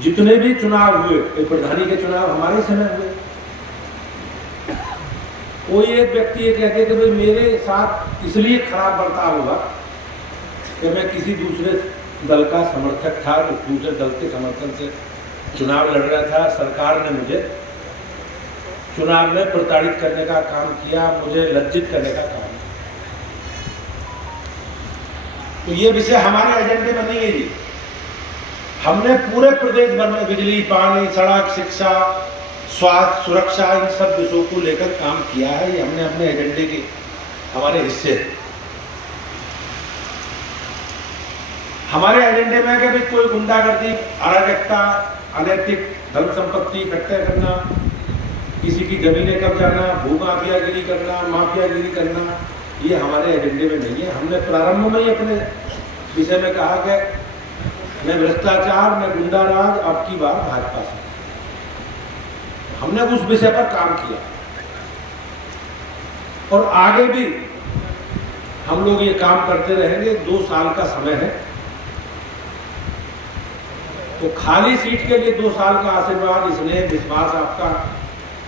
जितने भी चुनाव हुए, प्रधानी के चुनाव हमारे समय हुए, कोई एक व्यक्ति ये कहते कि भाई मेरे साथ इसलिए खराब बर्ताव हुआ कि मैं किसी दूसरे दल का समर्थक था, तो दूसरे दल के समर्थन से चुनाव लड़ रहा था, सरकार ने मुझे चुनाव में प्रताड़ित करने का काम किया, मुझे लज्जित करने का काम किया। तो ये विषय हमारे एजेंडे में नहीं है जी। हमने पूरे प्रदेश भर में बिजली, पानी, सड़क, शिक्षा, स्वास्थ्य, सुरक्षा, इन सब विषयों को लेकर काम किया है। ये हमने अपने एजेंडे के हमारे हिस्से, हमारे एजेंडे में है कि कोई गुंडागर्दी, अराजकता, अनैतिक धन संपत्ति इकट्ठा करना, किसी की जमीनें कब्जाना, भूमाफियागिरी करना, माफियागिरी करना, ये हमारे एजेंडे में नहीं है। हमने प्रारंभ में ही अपने विषय में कहा कि मैं भ्रष्टाचार, मैं गुंडाराज, अब की बार भाजपा से। हमने उस विषय पर काम किया और आगे भी हम लोग ये काम करते रहेंगे। 2 साल का समय है, तो खाली सीट के लिए 2 साल का आशीर्वाद, स्नेह, विश्वास आपका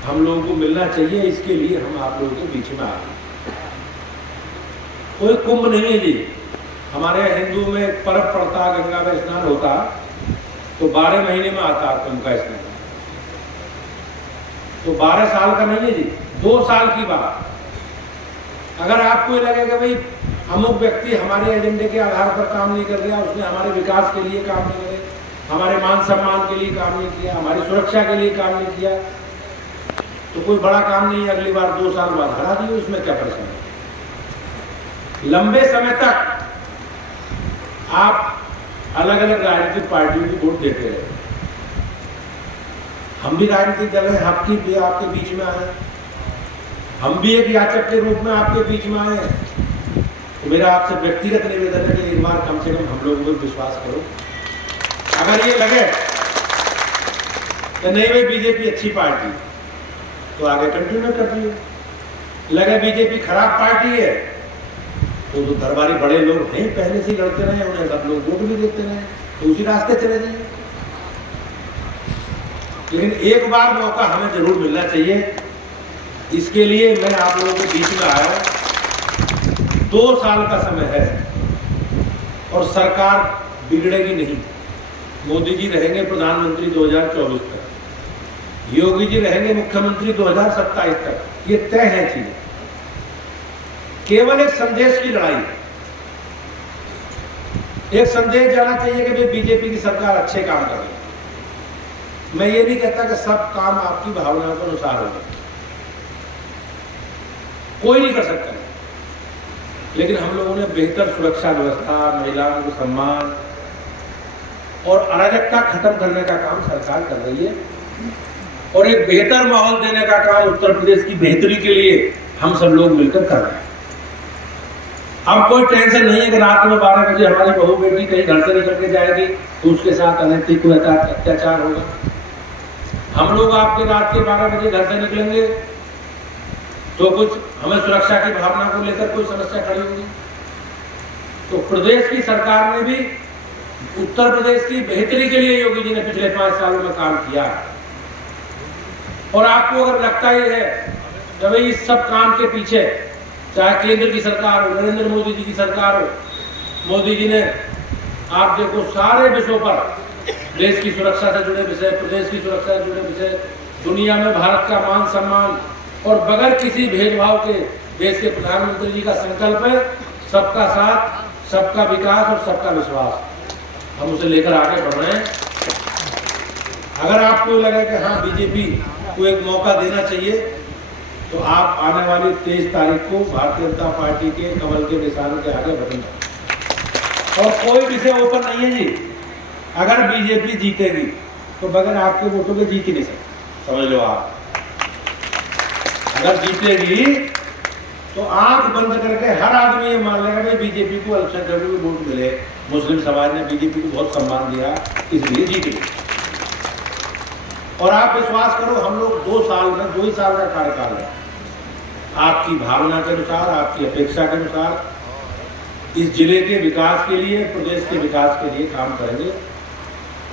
हम लोगों को मिलना चाहिए। इसके लिए हम आप लोगों के बीच में आ गए। कोई कुंभ नहीं है जी। हमारे हिंदू में एक पर्व पड़ता, गंगा में स्नान होता, तो 12 महीने में आता कुंभ का स्नान, तो 12 साल का नहीं है जी, 2 साल की बात। अगर आपको ये लगेगा भाई अमुक व्यक्ति हमारे एजेंडे के आधार पर काम नहीं कर रहा, उसने हमारे विकास के लिए काम नहीं किया, हमारे मान सम्मान के लिए काम नहीं किया, हमारी सुरक्षा के लिए काम नहीं किया, तो कोई बड़ा काम नहीं है, अगली बार 2 साल बाद हरा दिए, उसमें क्या परेशानी। लंबे समय तक आप अलग अलग राजनीतिक पार्टियों को वोट देते रहे। हम भी राजनीतिक दल हैं, आपकी भी आपके बीच में आए, हम भी एक याचक के रूप में आपके बीच में आए। तो मेरा आपसे व्यक्तिगत निवेदन है कि एक बार कम से कम हम लोगों पर विश्वास करो। अगर ये लगे कि नहीं भाई बीजेपी अच्छी पार्टी, तो आगे कंटिन्यू कर दिए। लगे बीजेपी खराब पार्टी है, तो जो दरबारी बड़े लोग हैं पहले से लड़ते रहे, उन्हें सब लोग वोट भी देते रहे, तो उसी रास्ते चले जाइए। लेकिन एक बार मौका हमें जरूर मिलना चाहिए। इसके लिए मैं आप लोगों के बीच में आया हूं। 2 साल का समय है और सरकार बिगड़ेगी नहीं। मोदी जी रहेंगे प्रधानमंत्री 2024 तक, योगी जी रहेंगे मुख्यमंत्री 2027 तक, ये तय है चीजें। केवल एक संदेश की लड़ाई है। एक संदेश जाना चाहिए कि भाई बीजेपी की सरकार अच्छे काम कर रही है। मैं ये नहीं कहता कि सब काम आपकी भावनाओं के अनुसार होगा, कोई नहीं कर सकता, लेकिन हम लोगों ने बेहतर सुरक्षा व्यवस्था, महिलाओं को सम्मान और अराजकता खत्म करने का काम सरकार कर रही है और एक बेहतर माहौल देने का काम उत्तर प्रदेश की बेहतरी के लिए हम सब लोग मिलकर कर रहे हैं। अब कोई टेंशन नहीं है कि रात में 12 बजे हमारी बहू बेटी कहीं घर से निकल के जाएगी तो उसके साथ अनैतिक अत्याचार होगा। हम लोग आपके रात के 12 बजे घर से निकलेंगे तो कुछ हमें सुरक्षा की भावना को लेकर कोई समस्या खड़ी होगी। तो प्रदेश की सरकार ने भी उत्तर प्रदेश की बेहतरी के लिए योगी जी ने पिछले 5 सालों में काम किया। और आपको अगर लगता ही है कि भाई इस सब काम के पीछे चाहे केंद्र की सरकार हो, नरेंद्र मोदी जी की सरकार हो, मोदी जी ने आप देखो सारे विषयों पर, देश की सुरक्षा से जुड़े विषय, प्रदेश की सुरक्षा से जुड़े विषय, दुनिया में भारत का मान सम्मान और बगैर किसी भेदभाव के देश के प्रधानमंत्री जी का संकल्प है सबका साथ, सबका विकास और सबका विश्वास। हम उसे लेकर आगे बढ़ रहे हैं। अगर आपको लगे कि हाँ बीजेपी को एक मौका देना चाहिए, तो आप आने वाली 23 तारीख को भारतीय जनता पार्टी के कमल के निशान के आगे बढ़ेंगे। और कोई विषय ओपन नहीं है जी। अगर बीजेपी जीतेगी तो बगैर आपके वोटों के जीत ही नहीं सकते, समझ लो आप। अगर जीतेगी तो आंख बंद करके हर आदमी ये मान लेगा भाई बीजेपी को अल्पसंख्यकों को वोट मिले, मुस्लिम समाज ने बीजेपी को बहुत सम्मान दिया इसलिए जीते। और आप विश्वास करो हम लोग 2 साल में 2 ही साल का कार्यकाल है, आपकी भावना के अनुसार, आपकी अपेक्षा के अनुसार इस जिले के विकास के लिए, प्रदेश के विकास के लिए काम करेंगे।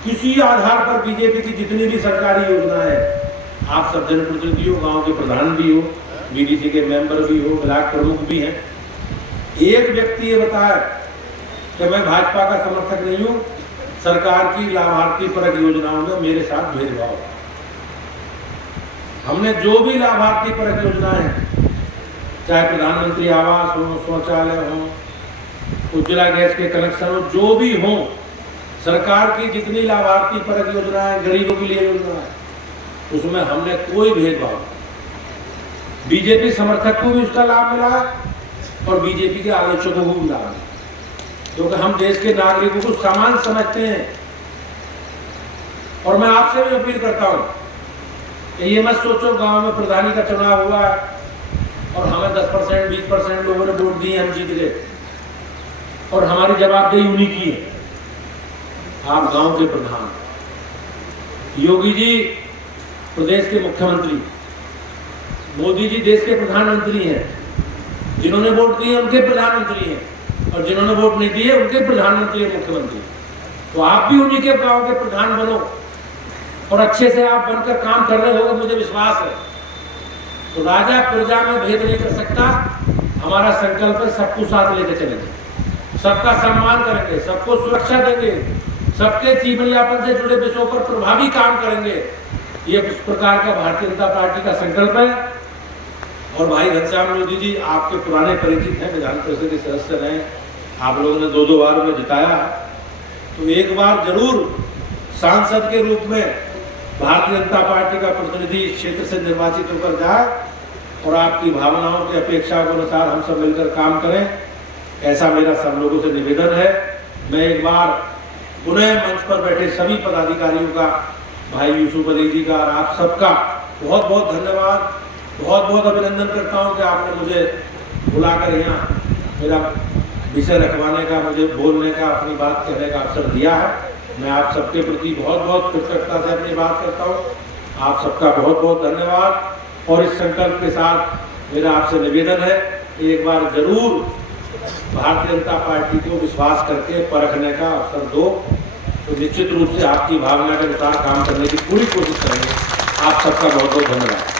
किसी आधार पर बीजेपी की जितनी भी सरकारी योजनाएं हैं, आप सब जनप्रतिनिधि हो, गांव के प्रधान भी हो, बीडीसी के मेंबर भी हो, ब्लॉक प्रमुख भी हैं, एक व्यक्ति ये बताया कि मैं भाजपा का समर्थक नहीं हूं, सरकार की लाभार्थी परक योजनाओं में मेरे साथ भेदभाव। हमने जो भी लाभार्थी परक योजनाएं हैं, चाहे प्रधानमंत्री आवास हो, शौचालय हो, उज्ज्वला गैस के कनेक्शन हो, जो भी हो, सरकार की जितनी लाभार्थी परक योजनाएं, गरीबों के लिए योजनाएं, उसमें हमने कोई भेदभाव, बीजेपी समर्थक को भी उसका लाभ मिला और बीजेपी के आलोचकों को भी लाभ मिला, क्योंकि हम देश के नागरिकों को समान समझते हैं। और मैं आपसे भी अपील करता हूं कि ये मत सोचो गांव में प्रधानी का चुनाव हुआ और हमें 10% 20% लोगों ने वोट दिए, हम जीत गए और हमारी जवाबदेही उन्हीं की है। आप गांव के प्रधान, योगी जी प्रदेश के मुख्यमंत्री, मोदी जी देश के प्रधानमंत्री हैं, जिन्होंने वोट दिए उनके प्रधानमंत्री हैं और जिन्होंने वोट नहीं दिए उनके प्रधानमंत्री और मुख्यमंत्री। तो आप भी उन्हीं के गांव के प्रधान बनो और अच्छे से आप बनकर काम कर रहे होंगे, मुझे विश्वास है। तो राजा प्रजा में भेद नहीं कर सकता। हमारा संकल्प है सबको साथ लेकर चलेंगे, सबका सम्मान करेंगे, सबको सुरक्षा देंगे, सबके जीवन यापन से जुड़े विषयों पर प्रभावी काम करेंगे। ये इस प्रकार का भारतीय जनता पार्टी का संकल्प है। और भाई घनश्याम लोधी जी आपके पुराने परिचित हैं, विधान परिषद के सदस्य रहे, आप लोगों ने 2-2 बार में जिताया, तो एक बार जरूर सांसद के रूप में भारतीय जनता पार्टी का प्रतिनिधि इस क्षेत्र से निर्वाचित होकर जाए और आपकी भावनाओं की अपेक्षाओं के अनुसार हम सब मिलकर काम करें, ऐसा मेरा सब लोगों से निवेदन है। मैं एक बार पुनः मंच पर बैठे सभी पदाधिकारियों का, भाई यूसुफ अली जी का और आप सबका बहुत बहुत धन्यवाद, बहुत बहुत अभिनंदन करता हूं कि आपने मुझे बुलाकर यहाँ मेरा विषय रखवाने का, मुझे बोलने का, अपनी बात कहने का अवसर दिया है। मैं आप सबके प्रति बहुत बहुत कृतज्ञता से अपनी बात करता हूँ। आप सबका बहुत बहुत धन्यवाद। और इस संकल्प के साथ मेरा आपसे निवेदन है, एक बार जरूर भारतीय जनता पार्टी को विश्वास करके परखने का अवसर दो, तो निश्चित रूप से आपकी भावना के अनुसार काम करने की पूरी कोशिश करेंगे। आप सबका बहुत बहुत धन्यवाद।